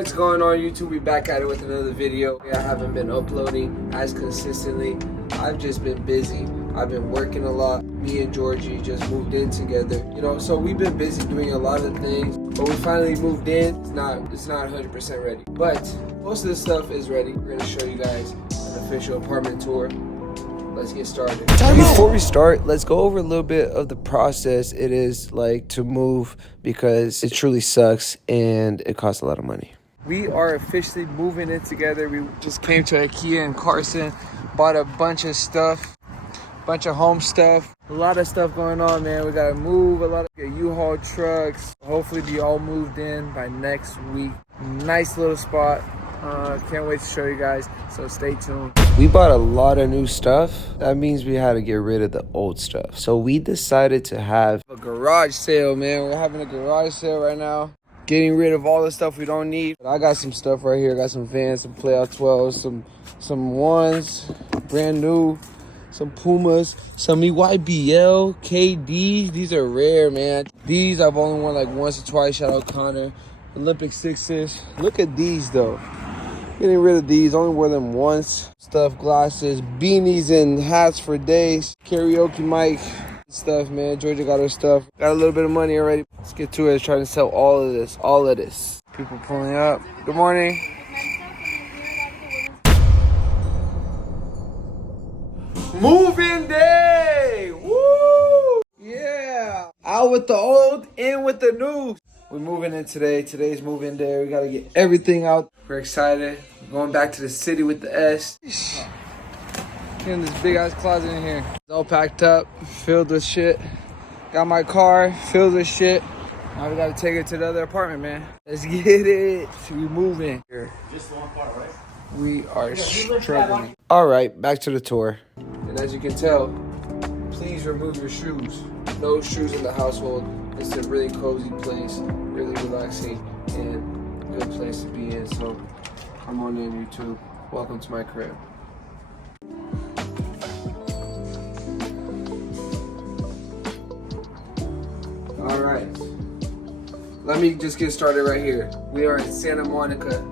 What's going on, YouTube? We back at it with another video. I haven't been uploading as consistently. I've just been busy. I've been working a lot. Me and Georgie just moved in together. So we've been busy doing a lot of things. But we finally moved in. It's not 100% ready. But most of the stuff is ready. We're gonna show you guys an official apartment tour. Let's get started. Before we start, let's go over a little bit of the process it is like to move, because it truly sucks and it costs a lot of money. We are officially moving in together. We just came to IKEA in Carson, bought a bunch of stuff, bunch of home stuff. A lot of stuff going on, man. We gotta move, a lot of U-Haul trucks. Hopefully be all moved in by next week. Nice little spot. Can't wait to show you guys, so stay tuned. We bought a lot of new stuff. That means we had to get rid of the old stuff. So we decided to have a garage sale, man. We're having a garage sale right now. Getting rid of all the stuff we don't need. I got some stuff right here. I got some Vans, some Playout 12s, some ones, brand new, some Pumas, some EYBL, KD. These are rare, man. These I've only worn like once or twice. Shout out Connor. Olympic 6s. Look at these though. Getting rid of these, only wore them once. Stuff, glasses, beanies and hats for days. Karaoke mic stuff, man. Georgia got her stuff. Got a little bit of money already. Let's get to it. Trying to sell all of this. People pulling up. Good morning. Moving day! Woo! Yeah! Out with the old, in with the new. We're moving in today. Today's moving day. We gotta get everything out. We're excited. We're going back to the city with the S. Getting this big ass closet in here. It's all packed up, filled with shit. Got my car filled with shit. Now we gotta take it to the other apartment, man. Let's get it. We moving. Just one part, right? We are struggling. All right, back to the tour. And as you can tell, please remove your shoes. No shoes in the household. It's a really cozy place, really relaxing, and good place to be in. So come on in, YouTube. Welcome to my crib. All right, let me just get started right here. We are in Santa Monica,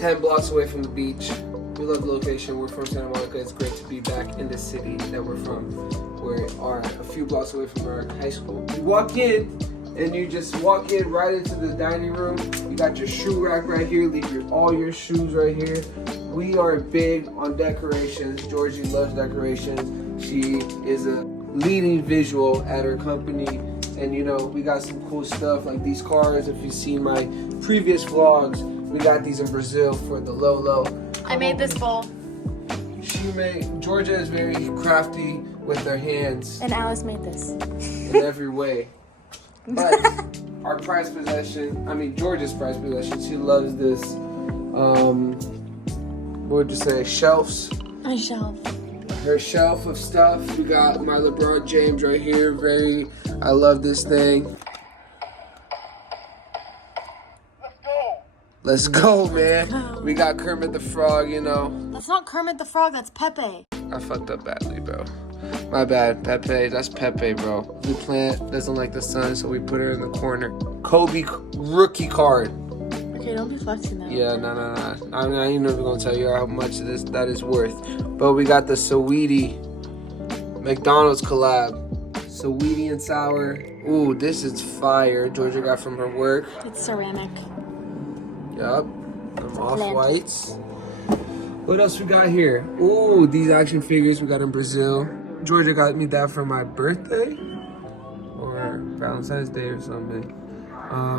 10 blocks away from the beach. We love the location. We're from Santa Monica. It's great to be back in the city that we're from. We are a few blocks away from our high school. You walk in, and you just walk in right into the dining room. You got your shoe rack right here. Leave all your shoes right here. We are big on decorations. Georgie loves decorations. She is a leading visual at her company. And we got some cool stuff like these cars. If you've seen my previous vlogs, we got these in Brazil for the Lolo. I made this bowl. Georgia is very crafty with her hands. And Alice made this. In every way. But our prized possession, Georgia's prized possession, she loves this, what would you say, shelves? A shelf. Her shelf of stuff. We got my LeBron James right here. I love this thing. Let's go, man. We got Kermit the Frog, That's not Kermit the Frog, that's Pepe. I fucked up badly, bro. My bad, Pepe. That's Pepe, bro. The plant doesn't like the sun, so we put her in the corner. Kobe rookie card. Okay, don't be flexing that. Yeah, no. I'm not even gonna tell you how much that is worth. But we got the Saweetie McDonald's collab. Saweetie and sour. Ooh, this is fire. Georgia got from her work. It's ceramic. Yup. Some off-whites. What else we got here? Ooh, these action figures we got in Brazil. Georgia got me that for my birthday or Valentine's Day or something.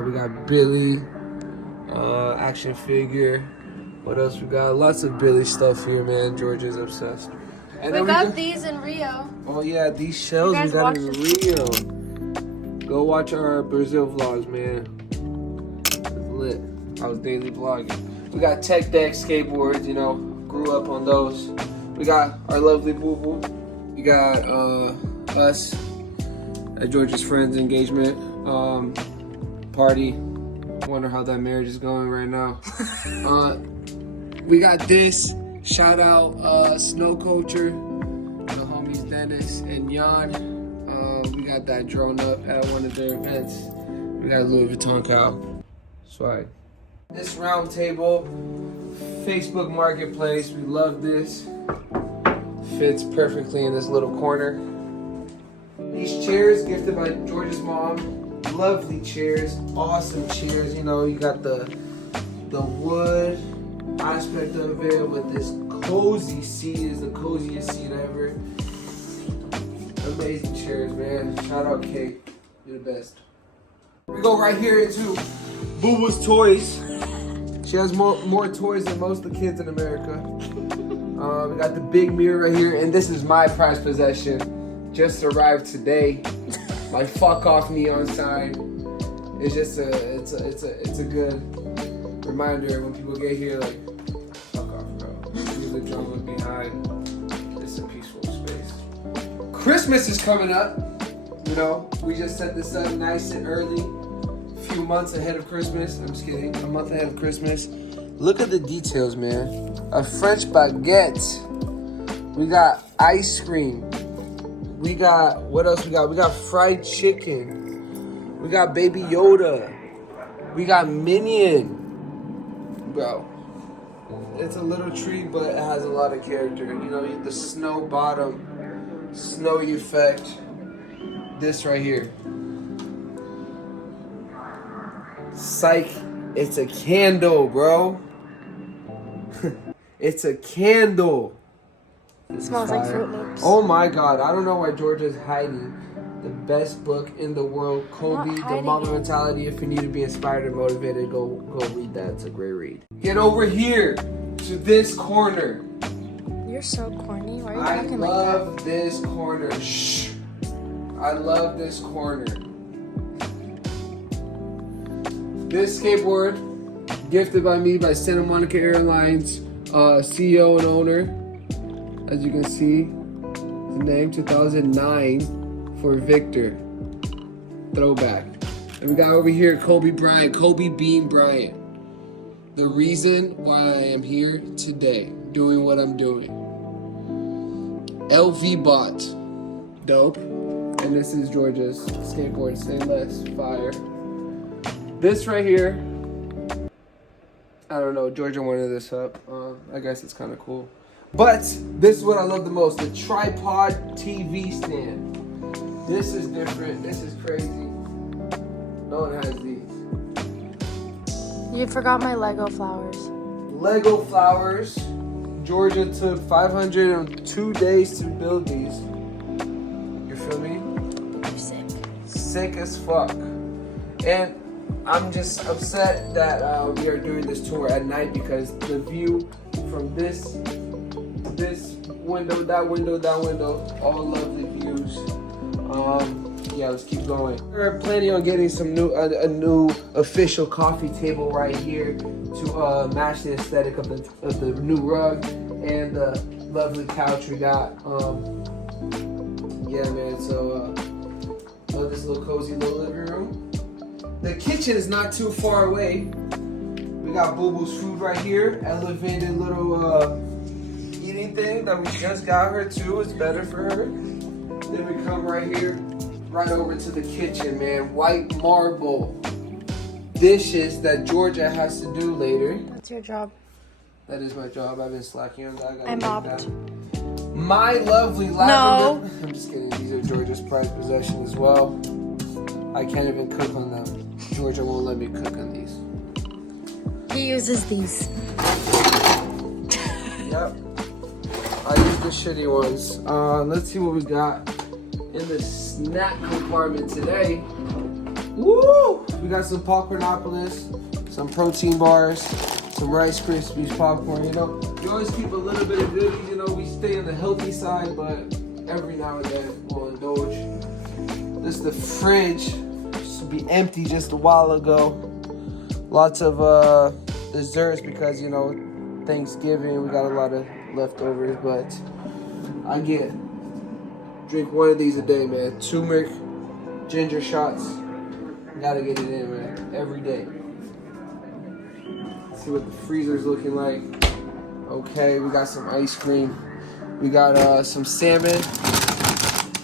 We got Billy action figure. What else we got? Lots of Billy stuff here, man. Georgia's obsessed. And we got these in Rio. Oh yeah, these shells we got in Rio. Go watch our Brazil vlogs, man. It's lit. I was daily vlogging. We got Tech Deck skateboards, grew up on those. We got our lovely Boo Boo. We got us at Georgia's friend's engagement party. Wonder how that marriage is going right now. We got this. Shout out Snow Culture, the homies Dennis and Jan. We got that drone up at one of their events. We got a Louis Vuitton cow. Swag. This round table, Facebook Marketplace, we love this. Fits perfectly in this little corner. These chairs gifted by George's mom. Lovely chairs, awesome chairs. You know, you got the wood aspect of it with this cozy seat. Is the coziest seat ever. Amazing chairs, man. Shout out Kate, you're the best. We go right here into Boo Boo's toys. She has more toys than most of the kids in America. We got the big mirror right here, and this is my prized possession. Just arrived today. My fuck off neon sign. It's just it's a good reminder when people get here, like, fuck off, bro. Leave the jungle behind. It's a peaceful space. Christmas is coming up. You know, we just set this up nice and early. A few months ahead of Christmas. I'm just kidding. A month ahead of Christmas. Look at the details, man. A French baguette. We got ice cream. We got, what else we got? We got fried chicken. We got Baby Yoda. We got Minion. Bro, it's a little treat, but it has a lot of character. You know, the snow bottom, snowy effect. This right here. Psych, it's a candle, bro. It's a candle. It smells like Fruit Loops. Oh my god, I don't know why Georgia's hiding the best book in the world, Kobe, The Mama Mentality. If you need to be inspired and motivated, go read that. It's a great read. Get over here to this corner. You're so corny. Why are you talking like that? I love this corner. Shh. I love this corner. This skateboard, gifted by me by Santa Monica Airlines, CEO and owner. As you can see, his name 2009 for Victor. Throwback. And we got over here Kobe Bryant, Kobe Bean Bryant. The reason why I am here today, doing what I'm doing. LV Bot. Dope. And this is Georgia's skateboard, say less, fire. This right here, I don't know, Georgia wanted this up. I guess it's kind of cool. But this is what I love the most, the tripod TV stand. This is different, this is crazy. No one has these. You forgot my Lego flowers. Lego flowers. Georgia took 502 days to build these. You feel me? You're sick. Sick as fuck. And I'm just upset that we are doing this tour at night because the view from this window, that window, all lovely views. Yeah, let's keep going. We're planning on getting some a new official coffee table right here to match the aesthetic of the new rug and the lovely couch we got. Yeah, man. So love this little cozy little living room. The kitchen is not too far away. We got Boo Boo's food right here. Elevated little eating thing that we just got her too. It's better for her. Then we come right here, right over to the kitchen, man. White marble dishes that Georgia has to do later. That's your job. That is my job. I've been slacking on that. I mopped. My lovely lavender. No. I'm just kidding. These are Georgia's prized possession as well. I can't even cook on them. Georgia won't let me cook on these. He uses these. Yep. I use the shitty ones. Let's see what we got in the snack compartment today. Woo! We got some Popcornopolis, some protein bars, some Rice Krispies popcorn. You know, we always keep a little bit of goodies. You know, we stay on the healthy side, but every now and then we'll indulge. This is the fridge. Used to be empty just a while ago. Lots of desserts because, you know, Thanksgiving, we got a lot of leftovers, but I drink one of these a day, man. Turmeric, ginger shots. Gotta get it in, man. Every day. Let's see what the freezer's looking like. Okay, we got some ice cream. We got some salmon.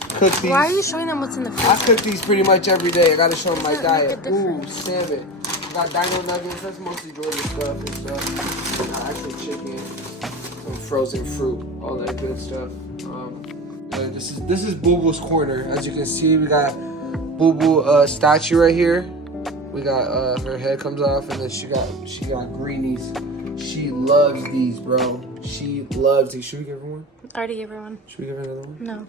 Cook these. Why are you showing them what's in the freezer? I cook these pretty much every day. I gotta show them my diet. Ooh, salmon. We got dino nuggets. That's mostly Georgia stuff and stuff. We got actual chicken, some frozen fruit, all that good stuff. And this is Boo Boo's corner. As you can see, we got Boo Boo statue right here. We got her head comes off, and then she got greenies. She loves these, bro. She loves these. Should we give her one? I already gave her one. Should we give her another one? No.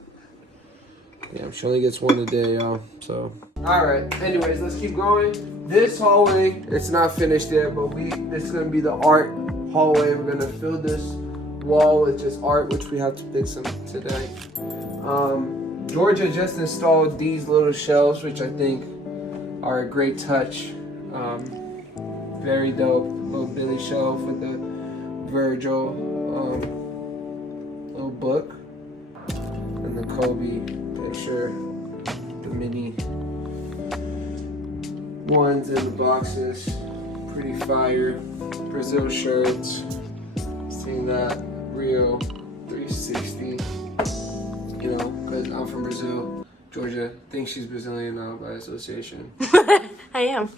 Yeah, she only gets one a day, y'all. So, all right. Anyways, let's keep going. This hallway, it's not finished yet, but this is gonna be the art hallway. We're gonna fill this wall with just art, which we have to pick some today. Georgia just installed these little shelves, which I think are a great touch. Very dope. Little Billy shelf with the Virgil little book, and the Kobe picture, the mini ones in the boxes. Pretty fire. Brazil shirts. Seeing that Rio 360. You know, because I'm from Brazil. Georgia thinks she's Brazilian now by association. I am.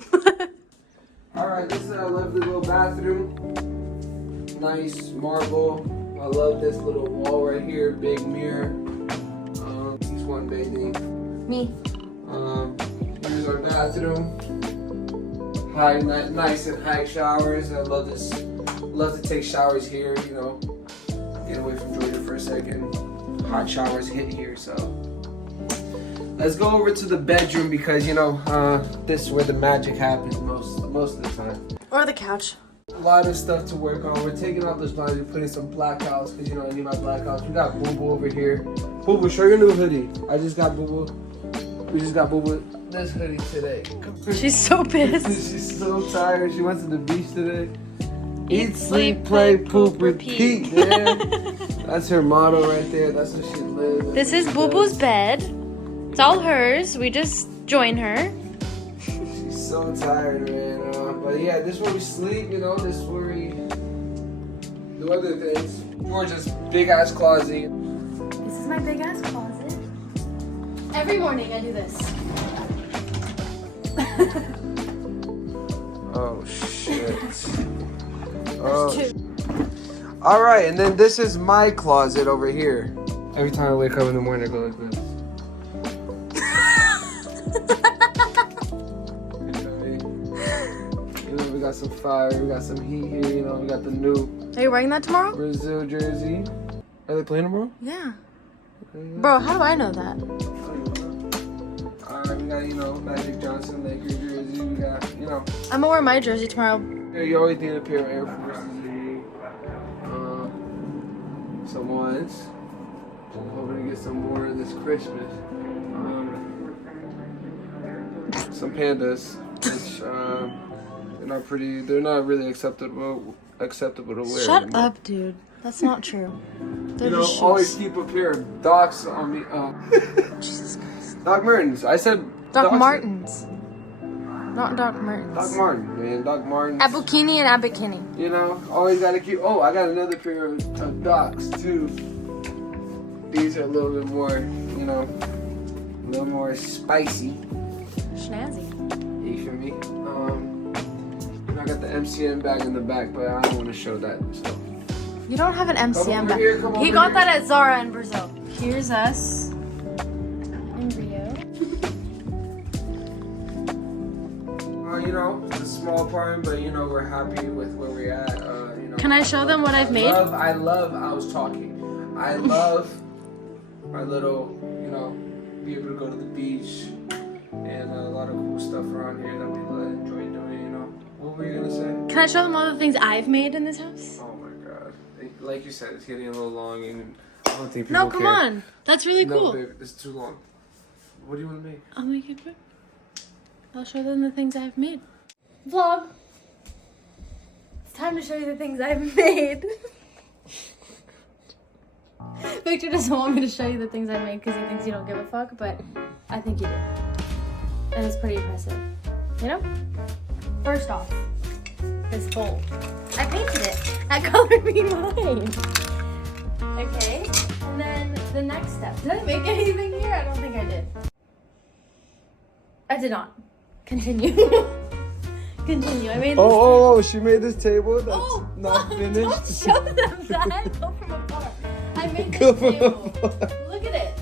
Alright, this is a lovely little bathroom. Nice marble. I love this little wall right here. Big mirror. He's one bathing. Me. Here's our bathroom. Nice and high showers. I love this. Love to take showers here, you know. Get away from Georgia for a second. Hot showers hit here, so. Let's go over to the bedroom because, you know, this is where the magic happens most of the time. Or the couch. A lot of stuff to work on. We're taking out those blinds. We're putting some blackouts because, you know, I need my blackouts. We got Boo Boo over here. Boo Boo, show your new hoodie. I just got Boo Boo. We just got Boo Boo this hoodie today. She's so pissed. She's so tired. She went to the beach today. Eat, sleep, play, poop, repeat. Yeah. That's her motto right there. That's what she lives. This is Boo Boo's bed. It's all hers. We just join her. She's so tired, man. But yeah, this is where we sleep, you know. This is where we do other things. Georgia's big ass closet. This is my big ass closet. Every morning I do this. Oh shit. There's two. All right, and then this is my closet over here. Every time I wake up in the morning, I go like this. We got some fire, we got some heat here, you know, we got the new Are you wearing that tomorrow? Brazil jersey. Are they playing tomorrow? Yeah. Okay, yeah. Bro, how do I know that? Alright, we got, you know, Magic Johnson Lakers jersey, we got, you know. I'm gonna wear my jersey tomorrow. Yeah, you always need a pair of Air Forces. Some ones. I'm hoping to get some more this Christmas. Some pandas, which they're not really acceptable to wear. Shut anymore. up, dude. That's not true. They're You know, just always shoes. keep a pair of Docs on me. Jesus Christ. Doc Martens. I said Doc Docs- Martens. Not Doc Martens. Doc Marten, man. Doc Martens. Abukini and Abukini. You know, always gotta keep. Oh, I got another pair of Docs too. These are a little bit more, you know, a little more spicy. Snazzy. You feel me? I got the MCM bag in the back, but I don't want to show that stuff. You don't have an Come MCM over bag. here, come He over got here. that at Zara in Brazil. Here's us in Rio. You know, it's a small apartment, but you know we're happy with where we're at. You know. Can I show them what I've made? I love. I was talking. I love our little, you know, be able to go to the beach and a lot of cool stuff around here that we enjoy doing. You know, what were you gonna say? Can I show them all the things I've made in this house? Oh my god! Like you said, it's getting a little long, and I don't think people No, come care. on. That's really No, cool. babe, it's too long. What do you want to make? I'll make it quick. I'll show them the things I've made. Vlog. It's time to show you the things I've made. Victor doesn't want me to show you the things I made because he thinks you don't give a fuck, but I think you do. And it's pretty impressive. You know? First off, this bowl. I painted it at Color Me Mine. Okay? And then the next step. Did I make anything here? I don't think I did. I did not. Continue. Continue. I made this Oh, she made this table that's Oh, not don't finished. show them that. Go from afar. I made Go this from table. afar. Look at it.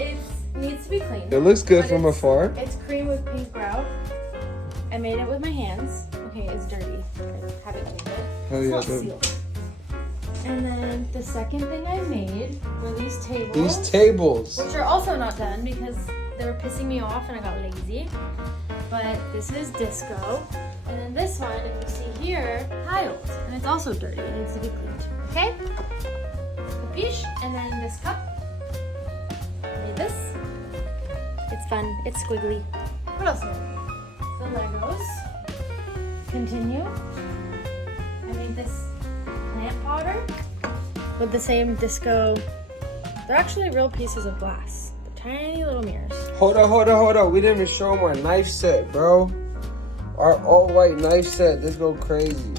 It needs to be cleaned. It looks good but from it's- afar. It's cream with pink grout. I made it with my hands. Okay, it's dirty. I haven't cleaned it. Hell It's yeah, not babe. sealed. And then the second thing I made were these tables. These tables. Which are also not done because they were pissing me off and I got lazy. But this is disco. And then this one, if you see here, tiles. And it's also dirty. It needs to be cleaned. Okay? Capiche? And then this cup. I made this. It's fun. It's squiggly. What else? The Legos. Continue. I made this plant potter with the same disco. They're actually real pieces of glass. They're tiny little mirrors. Hold on. We didn't even show them our knife set, bro. Our all-white knife set. This go crazy.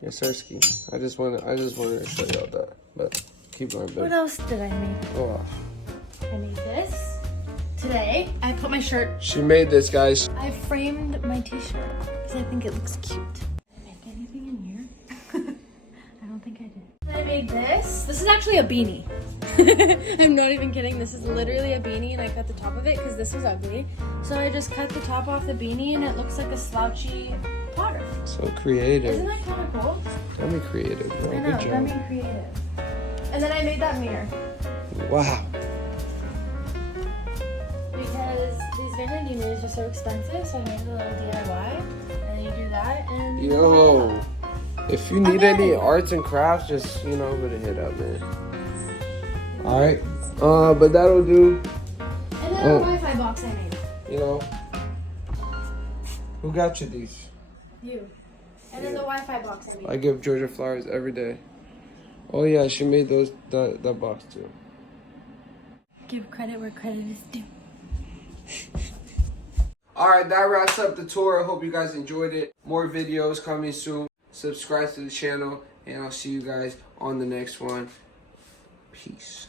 Yes, Sirski. I just wanted to show y'all that. But keep going, babe. What else did I make? Go off. I made this. Today, I put my shirt. She made this, guys. I framed my t-shirt because I think it looks cute. Did I make anything in here? I don't think I did. I made this. This is actually a beanie. I'm not even kidding. This is literally a beanie and I cut the top of it because this was ugly. So I just cut the top off the beanie and it looks like a slouchy potter. So creative. Isn't that kind of cool? Got me creative, bro. I know, Good that made job. creative. And then I made that mirror. Wow. Because these vanity mirrors are so expensive, so I made a little DIY. And then you do that and Yo. If you need Okay. any arts and crafts, just, you know, go to hit up, man. Alright. But that'll do. And then a Wi-Fi box I made. You know. Who got you these? You. And then the Wi-Fi box I made. I give Georgia flowers every day. Oh yeah, she made that box too. Give credit where credit is due. Alright, that wraps up the tour. I hope you guys enjoyed it. More videos coming soon. Subscribe to the channel, and I'll see you guys on the next one. Peace.